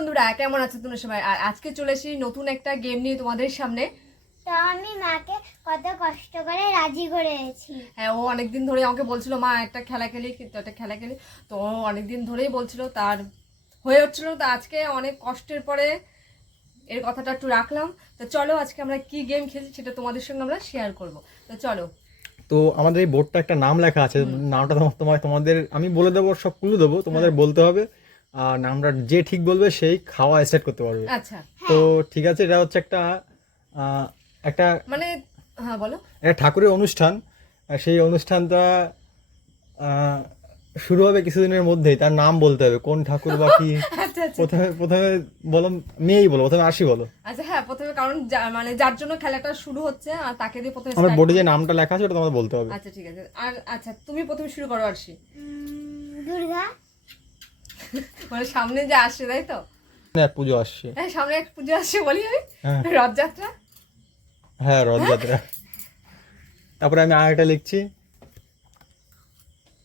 বন্ধুরা, কেমন আছো তোমরা সবাই? আর আজকে চলে এসেছি নতুন একটা গেম নিয়ে তোমাদের সামনে। তো আমি মাকে কত কষ্ট করে রাজি করেছি। হ্যাঁ, ও অনেকদিন ধরে আমাকে বলছিল মা একটা খেলা খেলি, কিন্তু একটা খেলা খেলি। তো ও অনেকদিন ধরেই বলছিল, তার হয়ে হচ্ছিল না। তো আজকে অনেক কষ্টের পরে এর কথাটা একটু রাখলাম। তো চলো আজকে আমরা কি গেম খেলছি সেটা তোমাদের সঙ্গে আমরা শেয়ার করব। তো চলো। তো আমাদের এই বোর্ডটা একটা নাম লেখা আছে। নামটা তোমাদের আমি বলে দেবো, সব ক্লু দেবো, তোমাদের বলতে হবে। আর নামটা যে ঠিক বলবে সেই খাওয়া স্টার্ট করতে পারবে। আচ্ছা, তো ঠিক আছে, এটা হচ্ছে একটা আহ, একটা মানে হ্যাঁ বলো। একটা ঠাকুরের অনুষ্ঠান। আর সেই অনুষ্ঠানটা আহ, শুরু হবে কিছুদিনের মধ্যেই। তার নাম বলতে হবে, কোন ঠাকুর বা কি। আচ্ছা আচ্ছা প্রথমে প্রথমে বলো, মেয়েই বলো, প্রথমে আশি বলো। আচ্ছা। হ্যাঁ, প্রথমে কারণ মানে যার জন্য খেলাটা শুরু হচ্ছে আর তাকে দিয়ে প্রথমে আমার start বোর্ডে যে করবো। নামটা লেখা আছে ওটা তোমাদের বলতে হবে। আচ্ছা ঠিক আছে। আর আচ্ছা, তুমি প্রথমে শুরু করো আরশি। দুর্গা। মানে সামনে যে আসছে, তাই তো? এক পুজো আসছে। হ্যাঁ, সামনে এক পুজো আসছে, বলি আমি। হ্যাঁ রথযাত্রা। হ্যাঁ, রথযাত্রা। তারপরে আমি আর একটা লিখছি।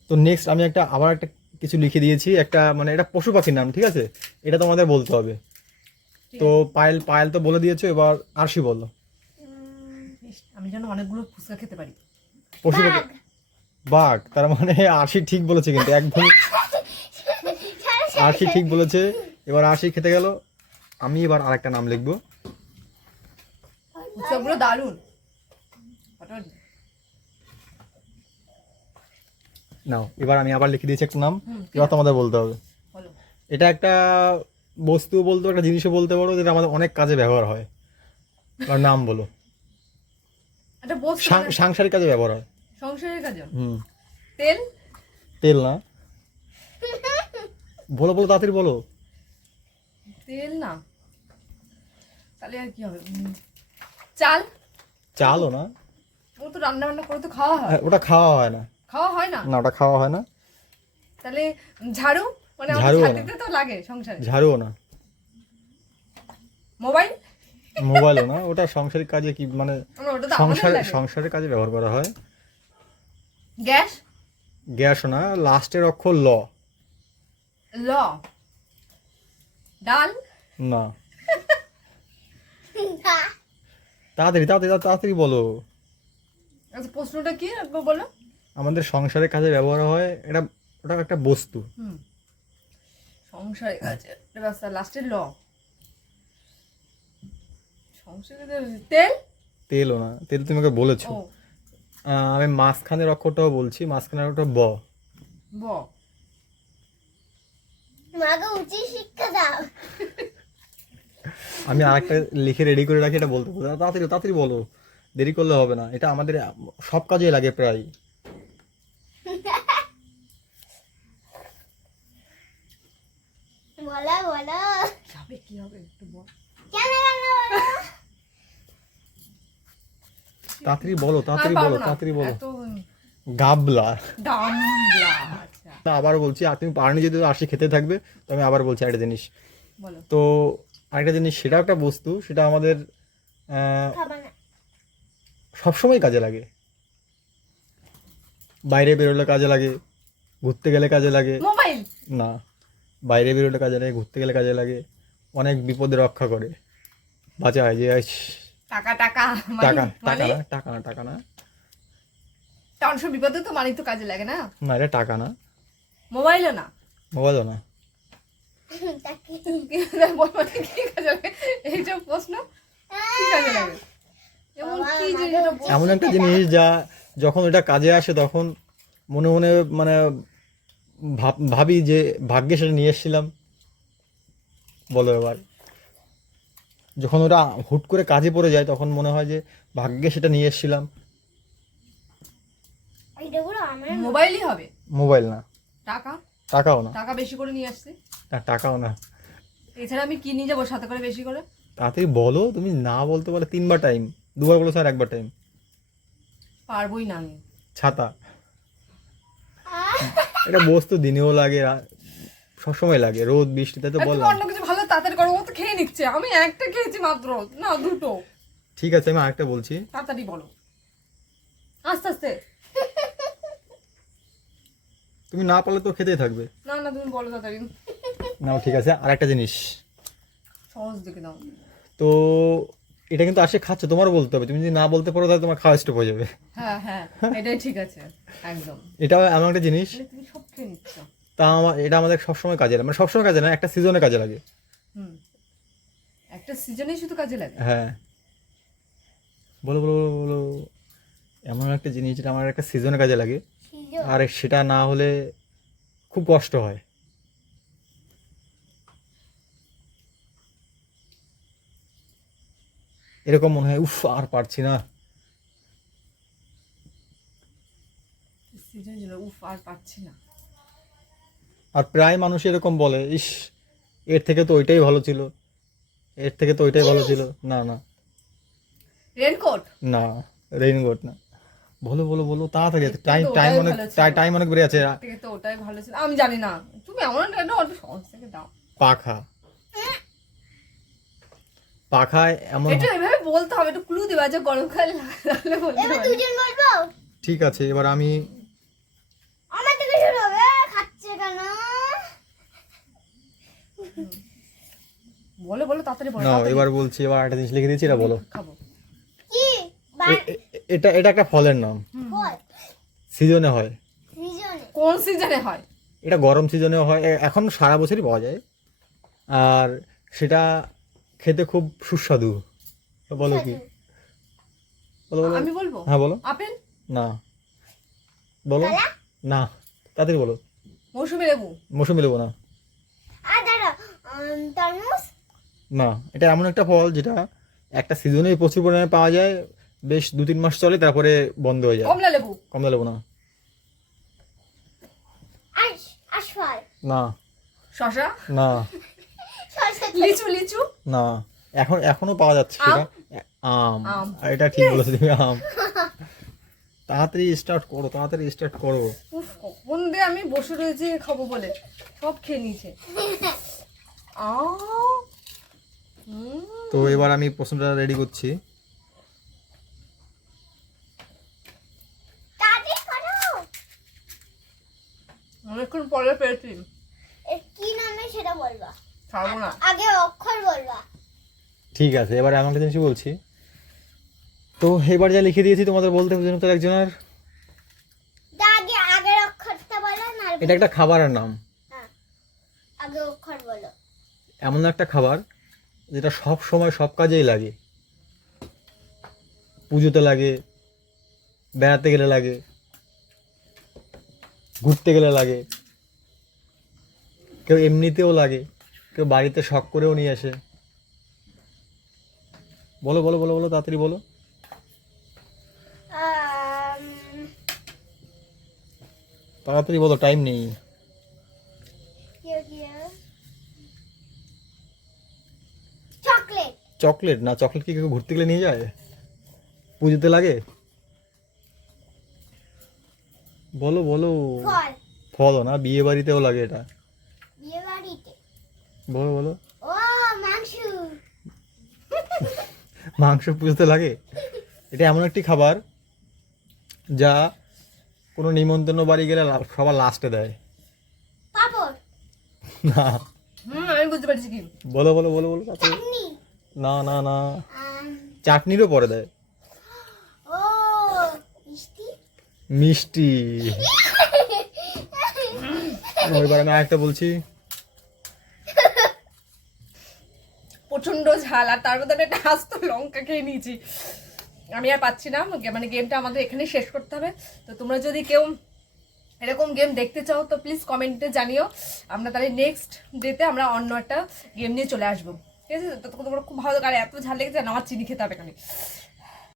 তো নেক্সট আমি আবার একটা কিছু লিখে দিয়েছি, একটা মানে এটা পশু পাখির নাম, ঠিক আছে? এটা তোমাদের বলতে হবে। তো পায়েল পায়েল তো বলে দিয়েছো, এবার আরশি বলো। ইস, আমি যেন অনেকগুলো ফুচকা খেতে পারি। পশু পাখি, বাঘ। তার মানে আরশি ঠিক বলেছে, কিন্তু একদম আরশি ঠিক বলেছে। এবার আরশি খেতে গেল। আমি এবার আরেকটা নাম লিখবো। ফুচকাগুলো দারুণ। পটল। নাও, এবার আমি আবার লিখে দিয়েছি একটা নাম। এবার তোমাদের বলতে হবে। বলো। এটা একটা বস্তু বলতে পারো, একটা জিনিসও বলতে পারো, যেটা আমাদের অনেক কাজে ব্যবহার হয়। আর নাম বলো। একটা বস্তু সাংসারিক কাজে ব্যবহার হয়। সংসারের কাজে। হুম। তেল। তেল না। বলো বলো, তাড়াতাড়ি বলো। তেল না, তাহলে আর কি হবে? চাল। চালও না। ও তো রান্না বান্না করে তো খাওয়া হয়। ওটা খাওয়া হয় না। খাওয়া হয় না? না, ওটা খাওয়া হয় না। তাহলে ঝাড়ু। মানে আমাদের ঝাড়ুও ঝাড়ু না। দিতে তো লাগে সংসারে। ঝাড়ুও না। মোবাইল। মোবাইলও না। ওটা সংসারিক কাজে কি মানে ওটা তো আমাদের লাগে। সংসারের কাজে ব্যবহার করা হয়। গ্যাস। গ্যাসও না। লাস্টের অক্ষর ল। ল। ডাল। না। তাড়াতাড়ি তাড়াতাড়ি তাড়াতাড়ি বলো। আচ্ছা, প্রশ্নটা কি একবার বলো। আমাদের সংসারের কাজে ব্যবহার হয় এটা। ওটা একটা বস্তু। সংসারের কাজে ব্যবস্থা, লাস্টের ল। সংসারের কাজে তেল। তেলও না। তেল তুমি আমাকে বলেছো। ও। আমি মাঝখানের অক্ষরটাও বলছি। মাঝখানের অক্ষরটা ব। ব। মাকে উচিত শিক্ষা দাও। আমি আরেকটা লিখে রেডি করে রাখি, এটা বলতে বলতে তাড়াতাড়ি তাড়াতাড়ি বলো। দেরি করলে হবে না। এটা আমাদের সব কাজে লাগে প্রায়। বলো বলো। যাবে কি হবে একটু বল। কেন কেন বলো? তাড়াতাড়ি বলো, আর তাড়াতাড়ি পারবো বলো, না, তাড়াতাড়ি বলো। এত গাবলা। গামলা। আচ্ছা, না, আবার বলছি, আর তুমি পারনি যদি আরশি খেতে থাকবে। তো আমি আবার বলছি একটা জিনিস। বলো। তো আরেকটা জিনিস, সেটাও একটা বস্তু, সেটা আমাদের খাবা না। সবসময় কাজে লাগে। বাইরে বেরোলে কাজে লাগে, ঘুরতে গেলে কাজে লাগে। মোবাইল। না, বাইরে বেরোলে কাজে লাগে, ঘুরতে গেলে কাজে লাগে, অনেক বিপদে রক্ষা করে, বাঁচায় যে টাকা টাকা টাকা মানে টাকা না, টাকা না, টাকা না। টাউন সব বিপদে তো মানি তো কাজে লাগে না। না, এটা টাকা না। মোবাইলও না। মোবাইলও না। তাকে কি কাজে লাগে এইসব প্রশ্ন? কি কাজে লাগে? এমন কি যে এটা এমন একটা জিনিস যা যখন এটা কাজে আসে তখন মনে মনে মানে ভাবি যে ভাগ্যে সেটা নিয়ে এসেছিলাম। বলো এবার। যখন ওটা হুট করে কাজে পড়ে যায় তখন মনে হয় যে ভাগ্যে সেটা নিয়ে এসেছিলাম। এটা পুরো আমার মোবাইলই হবে। মোবাইল না। টাকা। টাকাও না। টাকা বেশি করে নিয়ে আসছি। না, টাকাও না। এছাড়া আমি কি নিয়ে যাবো সাথে করে বেশি করে? তাড়াতাড়ি বলো। তুমি না বলতে পারলে 3বার টাইম, 2বার বলেছো আর 1বার টাইম। পারবোই না আমি। ছাতা। এটা বস্তু দিনেও লাগে, সবসময় লাগে, রোদ বৃষ্টিতে তো আর তুমি বললাম। অন্য কিছু ভালো তাড়াতাড়ি করো, ও তো খেয়ে নিচ্ছে, আমি একটা খেয়েছি মাত্র, না দুটো। ঠিক আছে, আমি আরেকটা বলছি। তাড়াতাড়ি বলো, আস্তে আস্তে। তুমি না পারলে তো খেতেই থাকবে। না না, তুমি বলো তাড়াতাড়ি। নাও, ঠিক আছে, আরেকটা জিনিস। সহজ দিকে দাও। তো এটা কিন্তু আসে খাচ্ছ, তোমারও বলতে হবে, তুমি যদি না বলতে পারো তাহলে তোমার খাওয়া স্টপ হয়ে যাবে। হ্যাঁ হ্যাঁ, এটাই ঠিক আছে একদম। এটা এমন একটা জিনিস, মানে তুমি সব খেয়ে নিচ্ছ। এটা আমাদের সবসময় কাজে লাগে, মানে সবসময় কাজে না, একটা সিজনে কাজে লাগে। হুম, একটা সিজনেই শুধু কাজে লাগে। হ্যাঁ, বলো বলো বলো বলো। এমন একটা জিনিস যেটা আমার একটা সিজনে কাজে লাগে, সিজন। আর সেটা না হলে খুব কষ্ট হয়। এরকম মনে হয় উফ আর পারছি না। সিজন ছিল, উফ আর পাচ্ছি না। আর প্রায় মানুষ এরকম বলে, ইস এর থেকে তো ওইটাই ভালো ছিল, এর থেকে তো ওইটাই ভালো ছিল। না না রেনকোট। না, রেইনকোট না। বলো বলো বলো তাড়াতাড়ি, এর থেকে টাইম তো টাইম ওটাই অনেক, ভালো ছিল। টাইম অনেক বেড়ে আছে। এর থেকে তো ওটাই ভালো ছিল, আমি জানি না। তুমি এমন একটা অল্প সহজ থেকে দাও। পাখা, পাখায় এমন একটু এভাবে বলতে হবে, একটু ক্লু দিবা যে গরমকাল লাগলে বলতে এবার হবে। দুজন বলবো। ঠিক আছে, এবার আমি আমার থেকে শুরু হবে। খাচ্ছে কেন? বলো বলো তাড়াতাড়ি বলো। না তাড়াতাড়ি। এবার বলছি, এবার একটা জিনিস লিখে দিয়েছি, এটা বলো। খাবো। কি? এটা এটা একটা ফলের নাম, ফল। সিজনে হয়। সিজনে। কোন সিজনে হয়? এটা গরম সিজনেও হয়, এখন সারা বছরই পাওয়া যায়, আর সেটা খেতে খুব সুস্বাদু। বলো কি? বলো বলো। আমি বলবো। হ্যাঁ বলো। আপেল, না বলো। কলা? না, তাড়াতাড়ি বলো। মৌসুমী লেবু, মৌসুমী লেবু না। আর দাঁড়া, তরমুজ। না, এটা এমন একটা ফল যেটা একটা সিজনেই প্রচুর পরিমাণে পাওয়া যায়, বেশ 2-3 মাস চলে, তারপরে বন্ধ হয়ে যায়। কমলা লেবু, কমলা লেবু না। আশফল। না শসা, না সরষে। লিচু লিচু, না, এখনো পাওয়া যাচ্ছে সেটা। আম। আম। আর এটা ঠিক বলেছো তুমি, আম। তাড়াতাড়ি স্টার্ট করো, তাড়াতাড়ি স্টার্ট করো। উফ, কখন দিয়ে আমি বসে রয়েছি খাবো বলে, সব খেয়ে নিয়েছে। তো এবার আমি প্রশ্নটা রেডি করছি। তাড়াতাড়ি করো। অনেকক্ষণ পরে পেয়েছি, এর কি নামে সেটা বলবা। ছাড়বো না। আগে অক্ষর বলবা। ঠিক আছে, এবার এমন একটা জিনিস বলছি। তো এবার যা লিখে দিয়েছি তোমাদের বলতে হবে যেন, তো একজনের। আগে আগের অক্ষরটা বলো না। এটা একটা খাবারের নাম, হ্যাঁ, আগে অক্ষর বলো। এমন একটা খাবার যেটা সব সময় সব কাজেই লাগে। পুজোতে লাগে, বেড়াতে গেলে লাগে, ঘুরতে গেলে লাগে, কেউ এমনিতেও লাগে, কেউ বাড়িতে শখ করেও নিয়ে আসে। বলো বলো বলো বলো, তাড়াতাড়ি বলো। তাড়াতাড়ি বলো, টাইম নেই। চকলেট। চকলেট না, চকলেট কি কেউ ঘুরতে গেলে নিয়ে যায়? পুজোতে লাগে। বলো বলো। ফল। ফলও না, বিয়ে বাড়িতেও লাগে এটা। বিয়ে বাড়িতে। বলো বলো। ও মাংস। মাংস পুজোতে লাগে। এটা এমন একটি খাবার যা কোনো নিমন্ত্রণ বাড়ি গেলে সবার লাস্টে দেয়। পাপড়। না। আমি বুঝতে পারছি কি। বলো বলো বলো বলো তাড়াতাড়ি। চাটনি। না না না, আম, চাটনিরও পরে দেয়। ও মিষ্টি। মিষ্টি। এবার আমি আরেকটা বলছি। প্রচন্ড ঝাল, আর তার মধ্যে আমি একটা আস্ত লঙ্কা খেয়ে নিয়েছি। আমি আর পাচ্ছি না, মানে গেমটা আমাদের এখানেই শেষ করতে হবে। তো তোমরা যদি কেউ এরকম গেম দেখতে চাও তো প্লিজ কমেন্টে জানিও। আমরা তাহলে নেক্সট ডেতে আমরা অন্য একটা গেম নিয়ে চলে আসবো, ঠিক আছে? ততক্ষণ তোমরা খুব ভালো, আর এত ঝাল লেগেছে না, আমার চিনি খেতে হবে এখানে।